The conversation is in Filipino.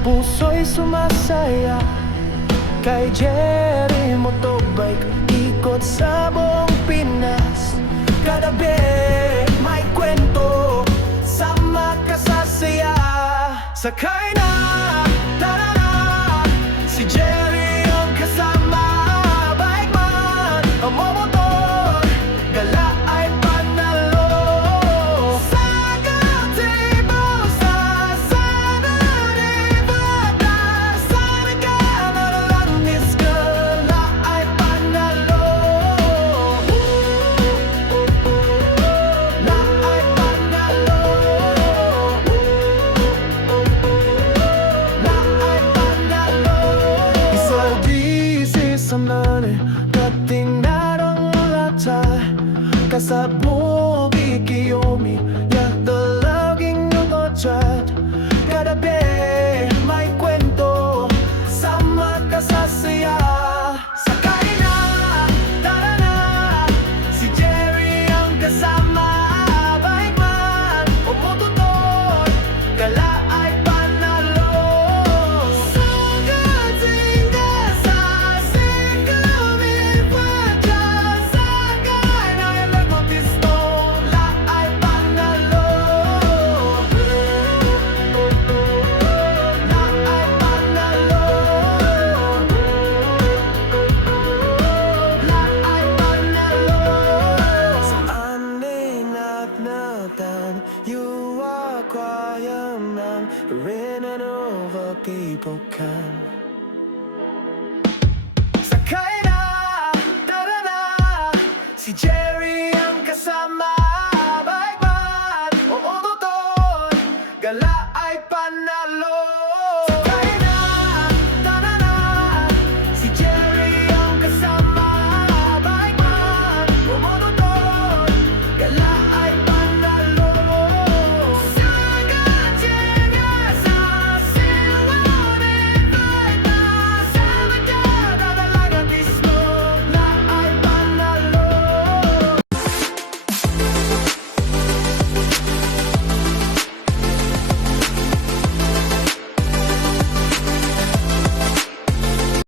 puso'y sumasaya kay Jerry Motobike. Ikot sa buong Pinas, kadabi may kwento, sama ka sa saya. Sakay na, tara na, si Jerry ang kasama. Bike man, ang motor, gala ay panalo. Sa gazebo, sa sana Nevada, sana ka nalalandis, gala ay panalo. La ay panalo. La ay panalo. Isaldi samnane kating narang lata kasabog ikiyomi yak dalaging nungotrat. Kadabi may kwento, sama ka sa saya. Sakay na, tara na, si Jerry ang kasama. Bike man o motor, gala ay panalo. Sa gatinga sa sikawin pa dyan, sakay na ilang motisto, la ay panalo. La ay panalo. La ay panalo. Sa amin at natan, you are quiet man, rin and over people can. Sakay na, tara na, si Jerry